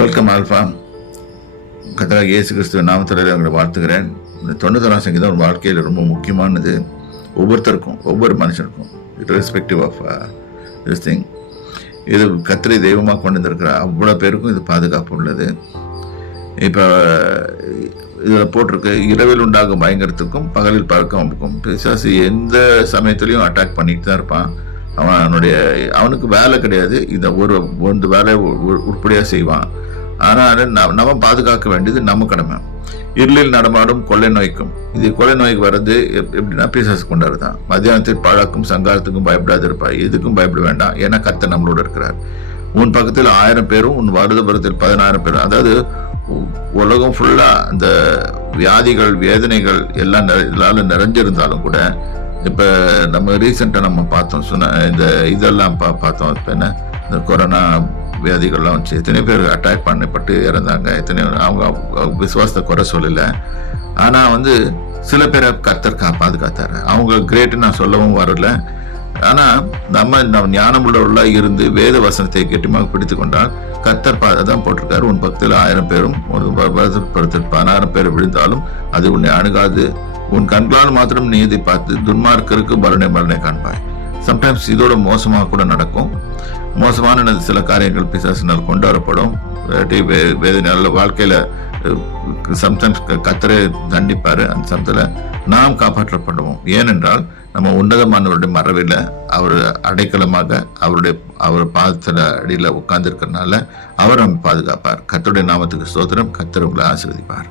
Welcome alpha. கர்த்தராகிய இயேசு கிறிஸ்துவின் நாமத்தில் உங்களை வாழ்த்துகிறேன். இந்த 91ஆம் சங்கீதம் ஒரு வாழ்க்கையில் ரொம்ப முக்கியமானது. ஒவ்வொருத்தருக்கும், ஒவ்வொரு மனுஷனுக்கும், irrespective ஆஃப் திஸ் திங், இது கர்த்தரை தெய்வமாக கொண்டு வந்திருக்கிற அவ்வளோ பேருக்கும் இது பாதுகாப்பு உள்ளது. இப்போ இதில் போட்டிருக்கு, இரவில் உண்டாகும் பயங்கரத்துக்கும் பகலில் பழக்கம் அமுக்கும். பிசாசு எந்த சமயத்துலையும் அட்டாக் பண்ணிட்டு தான் இருப்பான். அவனுக்கு வேலை கிடையாது, இதை ஒரு வேலை உருப்படியாக செய்வான். ஆனால் நம்ம பாதுகாக்க வேண்டியது நம்ம கடமை. இருளில் நடமாடும் கொள்ளை நோய்க்கும், இது கொள்ளை நோய்க்கு வர்றது எப்படின்னா பிசாசு கொண்டாரு தான். மத்தியானத்தில் பழக்கும் சங்காரத்துக்கும் பயப்படாது இருப்பாய், எதுக்கும் பயப்பட வேண்டாம், ஏன்னா கர்த்தர் நம்மளோட இருக்கிறார். உன் பக்கத்தில் 1000 பேரும் உன் வலதுபுறத்தில் 10000 பேரும். அதாவது உலகம் ஃபுல்லாக அந்த வியாதிகள் வேதனைகள் எல்லாம் நிறைஞ்சிருந்தாலும் கூட, இப்போ நம்ம ரீசெண்டாக நம்ம பார்த்தோம் இந்த இதெல்லாம் பார்த்தோம். இப்போ என்ன, இந்த கொரோனா வியாதிகள்லாம் வச்சு எத்தனை பேர் அட்டாக் பண்ணப்பட்டு இறந்தாங்க. எத்தனை அவங்க விசுவாசத்தை குறை சொல்லலை. ஆனால் சில பேரை கர்த்தர் பாதுகாத்தாரு. அவங்க கிரேட்டு நான் சொல்லவும் வரல. ஆனால் நம்ம ஞானம் உள்ளவர்களாக இருந்து வேத வசனத்தை கெட்டிமாக பிடித்து கொண்டால் கர்த்தர் அதான் போட்டிருக்காரு, உன் பக்கத்தில் 1000 பேரும் ஒரு 10000 பேர் விழுந்தாலும் அது உன்னை அணுகாது, உன் கண்களால் மாத்திரம் நீ இதை பார்த்து துன்மார்க்கருக்கு பலனை காண்பாய். சம்டைம்ஸ் இதோட மோசமாக கூட நடக்கும். மோசமான சில காரியங்கள் பிசாசினால் கொண்டு வரப்படும். வேதனையால் வாழ்க்கையில் சம்டைம்ஸ் கர்த்தரை தண்டிப்பார். அந்த சமயத்தில் நாம் காப்பாற்றப்படுவோம். ஏனென்றால் நம்ம உன்னதமானவருடைய மறைவில் அவர் அடைக்கலமாக அவர் பாதத்தில் அடியில் உட்கார்ந்துருக்கிறதுனால அவர் நம்ம பாதுகாப்பார். கர்த்தருடைய நாமத்துக்கு ஸ்தோத்திரம். கர்த்தர் உங்களை ஆசீர்வதிப்பார்.